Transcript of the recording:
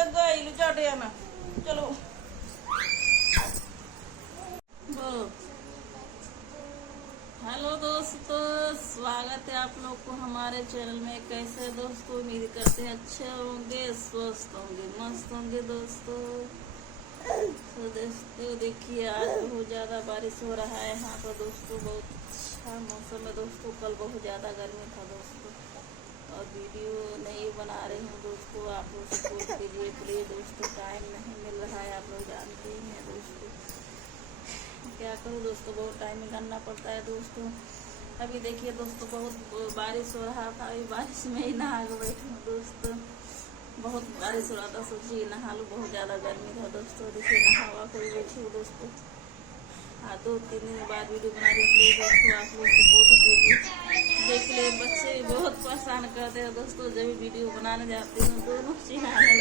लगाई लो चाटे ना। चलो बोलो। हेलो दोस्तों, स्वागत है आप लोग को हमारे चैनल में। कैसे दोस्तों, उम्मीद करते हैं अच्छे होंगे, स्वस्थ होंगे, मस्त होंगे दोस्तों। तो दोस्तों देखिए, आज बहुत ज़्यादा बारिश हो रहा है यहाँ पर दोस्तों। बहुत अच्छा मौसम है दोस्तों। कल बहुत ज़्यादा गर्मी था दोस्तों, और वीडियो नहीं बना रही हूँ दोस्तों। आप लोग सपोर्ट कीजिए प्लीज़ दोस्तों। टाइम नहीं मिल रहा है, आप लोग जानते ही हैं दोस्तों। क्या करूँ दोस्तों, बहुत टाइम निकालना पड़ता है दोस्तों। अभी देखिए दोस्तों, बहुत बारिश हो रहा था। अभी बारिश में ही नहा के बैठी हूँ दोस्तों। बहुत बारिश हो रहा था, सोचिए नहा लूँ। बहुत ज़्यादा गर्मी था दोस्तों। देखिए नहावा कोई बैठी हूँ दोस्तों। हाँ, 2-3 दिन बाद वीडियो बना रही हूँ दोस्तों। आप लोग सपोर्ट कीजिए। देखिए बच्चे भी बहुत परेशान करते हैं दोस्तों। जब भी वीडियो बनाने जाती हूँ दोनों चिल्लाने